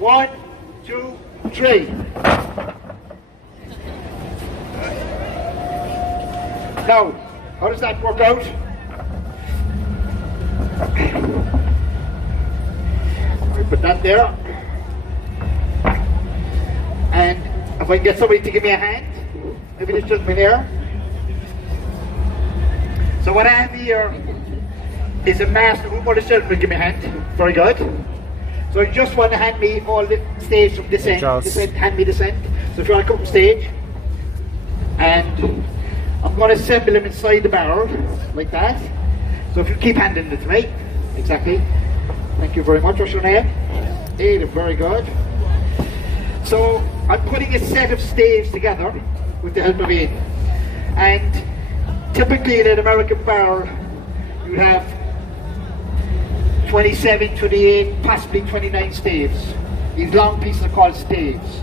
1, 2, 3. Now, how does that work out? We put that there. And if I can get somebody to give me a hand, maybe this gentleman here. So what I have here is a master. Who will this gentleman give me a hand? Very good. So you just want to hand me all the stage from this end. This end, hand me this end. So if you want to come on stage, and I'm going to assemble them inside the barrel, like that. So if you keep handing it to me, exactly. Thank you very much. What's your name? Ada, very good. So I'm putting a set of staves together with the help of Ada. And typically in an American barrel, you have 27, 28, possibly 29 staves. These long pieces are called staves.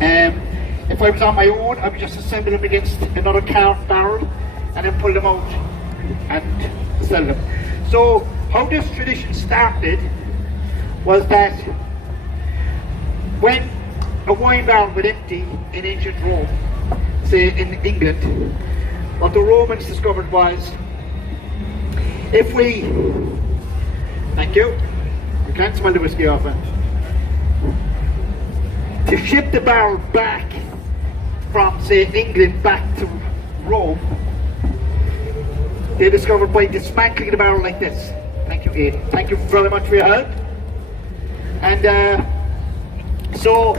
If I was on my own, I would just assemble them against another carved barrel and then pull them out and sell them. So how this tradition started was that when a wine barrel was empty in ancient Rome, say in England, what the Romans discovered was, if we, thank you, you can't smell the whiskey off it, to ship the barrel back from, say, England back to Rome, they discovered by dismantling the barrel like this. Thank you, Aidan. Thank you very much for your help. And so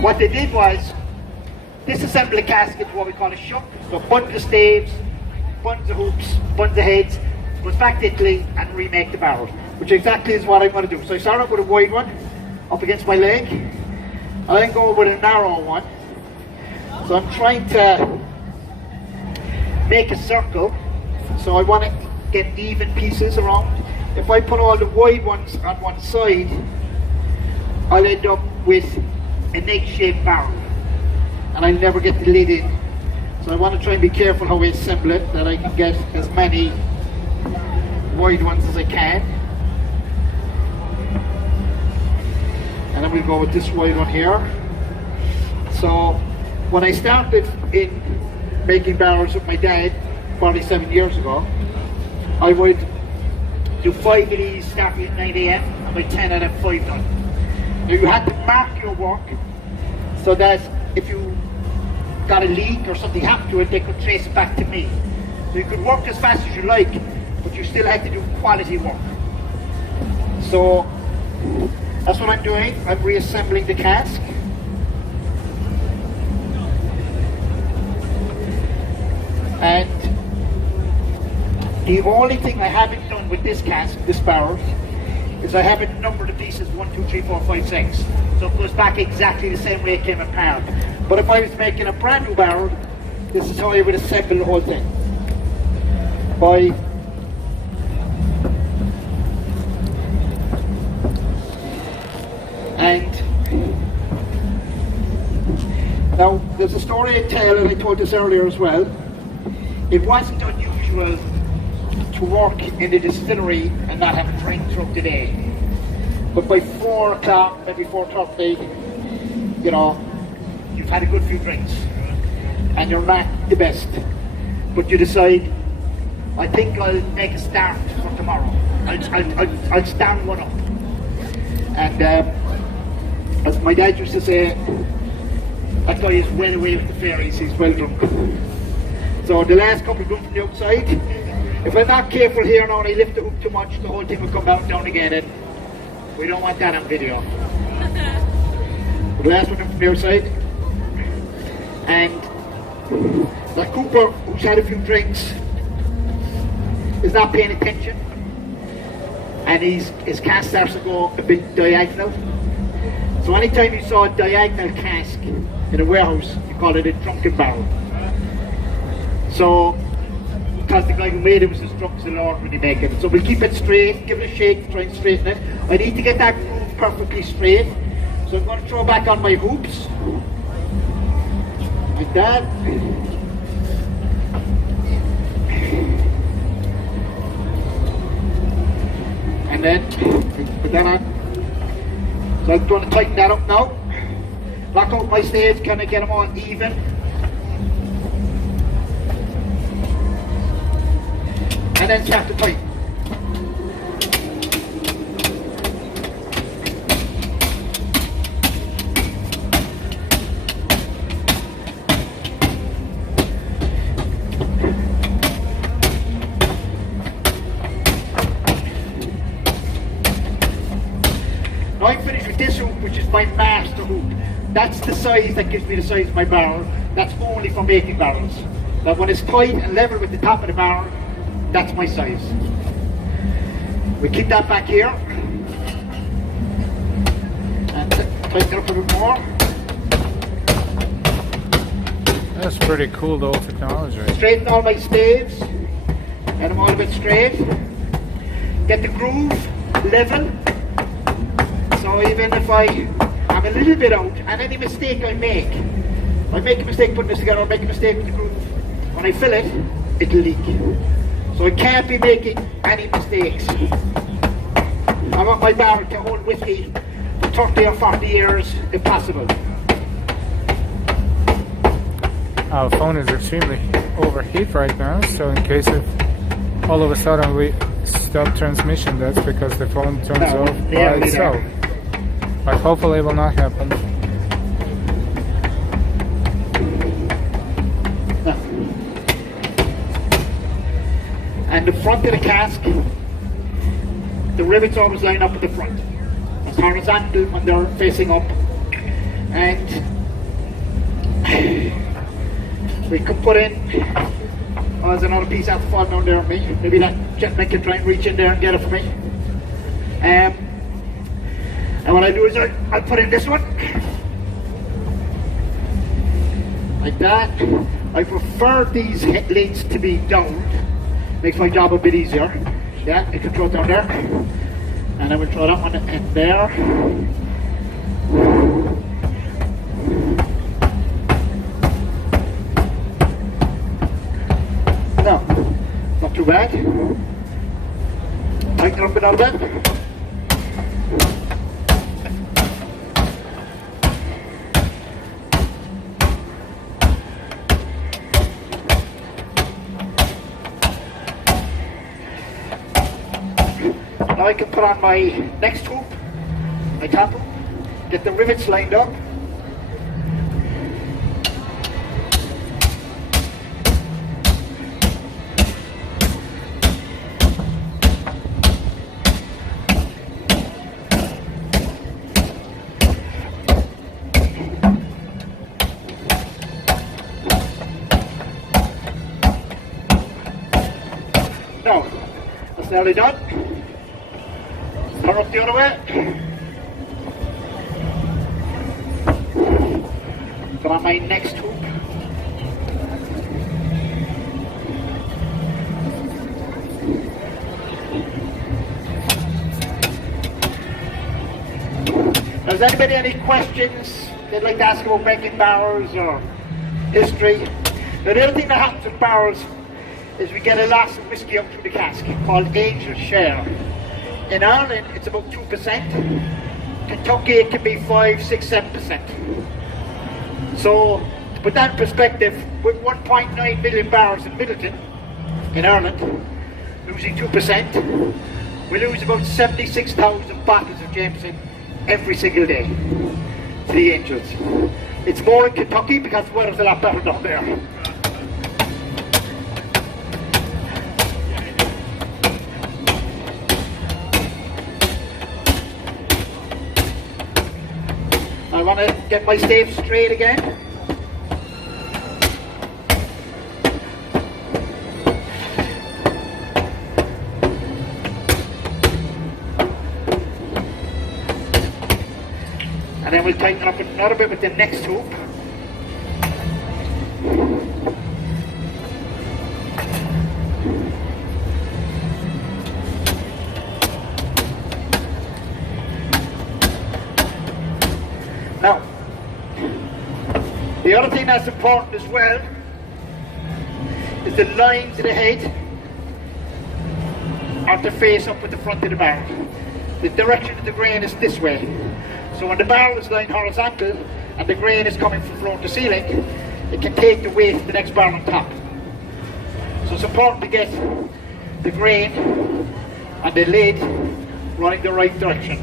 what they did was disassemble the cask into what we call a shuck. So bunch of staves, bunch of hoops, bunch of heads, put back to Italy and remake the barrel, which exactly is what I'm going to do. So I start off with a wide one up against my leg. I then go with a narrow one. So I'm trying to make a circle. So I want to get even pieces around. If I put all the wide ones on one side, I'll end up with an egg-shaped barrel, and I'll never get the lid in. So I want to try and be careful how I assemble it, that I can get as many wide ones as I can. And then we'll go with this wide one here. So when I started in making barrels with my dad 47 years ago, I would do 5 of these starting at 9 AM, and by 10 I'd have 5 done. Now you had to mark your work so that if you got a leak or something happened to it, they could trace it back to me. So you could work as fast as you like, but you still had to do quality work. So that's what I'm doing. I'm reassembling the cask. And the only thing I haven't done with this cask, this barrel, is I haven't numbered the pieces 1, 2, 3, 4, 5, 6. So it goes back exactly the same way it came apart. But if I was making a brand new barrel, this is how I would assemble the whole thing. By and now there's a story I tell, and I told this earlier as well. It wasn't unusual to work in the distillery and not have a drink throughout the day. But by 4 o'clock, maybe 4:30, you know, you've had a good few drinks and you're not the best. But you decide, I think I'll make a start for tomorrow. I'll stand one up. And as my dad used to say, that guy is well away with the fairies, he's well drunk. So the last couple come from the outside. If I'm not careful here now and I lift the hook too much, the whole thing will come down again, and we don't want that on video. But the last one from the outside. And that Cooper, who's had a few drinks, is not paying attention, and his cask starts to go a bit diagonal. So anytime you saw a diagonal cask in a warehouse, you call it a drunken barrel. So, because the guy who made it was as drunk as the Lord when he made it. So we'll keep it straight, give it a shake, try and straighten it. I need to get that groove perfectly straight. So I'm going to throw back on my hoops. Like that. And then, put that on. So I'm going to tighten that up now. Lock out my staves, kind of get them all even. And then snap the tight. Now I'm finished with this hoop, which is my master hoop. That's the size that gives me the size of my barrel. That's only for making barrels. But when it's tight and level with the top of the barrel, that's my size. We keep that back here. And tighten it up a bit more. That's pretty cool though technology. Straighten all my staves. Get them all a bit straight. Get the groove level. So even if I'm a little bit out, and any mistake I make a mistake putting this together, or make a mistake with the groove, when I fill it, it'll leak. So I can't be making any mistakes. I want my barrel to hold with me for 30 or 40 years if possible. Our phone is extremely overheat right now, so in case of all of a sudden we stop transmission, that's because the phone turns off by itself. But hopefully it will not happen. No. And the front of the cask, the rivets always line up at the front. It's horizontal when they're facing up. And we could put in, there's another piece out the fall down there on me. Maybe that gentleman can try and reach in there and get it for me. And what I do is I put in this one, like that. I prefer these lids to be down, makes my job a bit easier. Yeah, I can throw it down there, and I will throw that one in there. No, not too bad. Tighten it up a little bit. Now I can put on my next hoop, my top hoop, get the rivets lined up. Now, that's nearly done. Turn up the other way. Put on my next hoop. Has anybody any questions they'd like to ask about making barrels or history? Now, the other thing that happens with barrels is we get a lot of whiskey up through the cask called angel share. In Ireland, it's about 2%. Kentucky, it can be 5, 6, 7%. So, to put that in perspective, with 1.9 million barrels in Middleton, in Ireland, losing 2%, we lose about 76,000 bottles of Jameson every single day to the Angels. It's more in Kentucky because the weather's a lot better down there. I want to get my stave straight again. And then we'll tighten up another bit with the next hoop. Now, the other thing that's important as well is the lines of the head are to face up with the front of the barrel. the direction of the grain is this way. So when the barrel is lying horizontal and the grain is coming from floor to ceiling, it can take the weight of the next barrel on top. So it's important to get the grain and the lid running the right direction.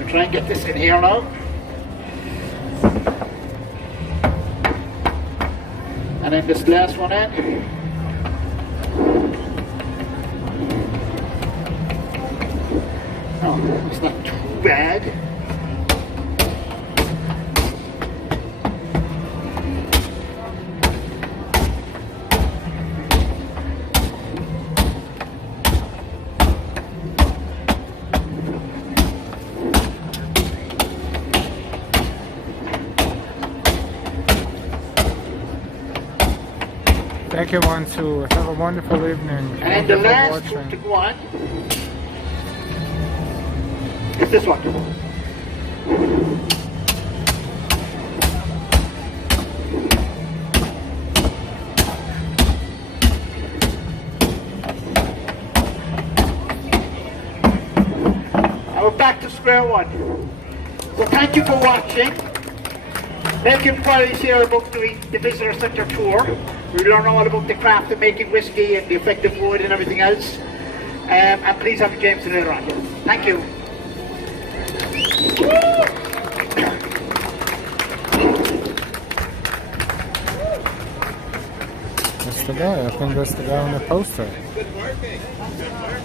I'll try and get this in here now. And then this last one in. Oh, it's not too bad. Thank you, one, to have a wonderful evening. And the last one to go on is this one. Now we're back to square one. So thank you for watching. Make inquiries here about doing the visitor centre tour. We learn all about the craft of making whiskey and the effect of wood and everything else. And please have a Jameson later on. Thank you. That's the guy. I think that's the guy on the poster. Good working. Good work.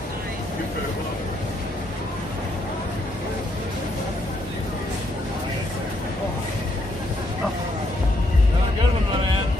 Good one, my man.